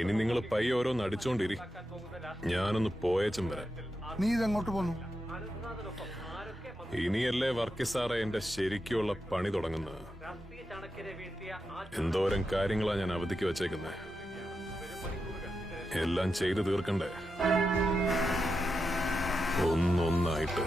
ഇനി നിങ്ങൾ പയ്യെ ഓരോന്ന് അടിച്ചോണ്ടിരി. ഞാനൊന്ന് പോയേച്ചും വരാം. നീ ഇതെങ്ങോട്ട് പോന്നു? ഇനിയല്ലേ വർക്കി സാറേ എന്റെ ശരിക്കുള്ള പണി തുടങ്ങുന്നത്. എന്തോരം കാര്യങ്ങളാ ഞാൻ അവധിക്ക് വെച്ചേക്കുന്നത്. എല്ലാം ചെയ്തു തീർക്കണ്ടേ ഒന്നൊന്നായിട്ട്.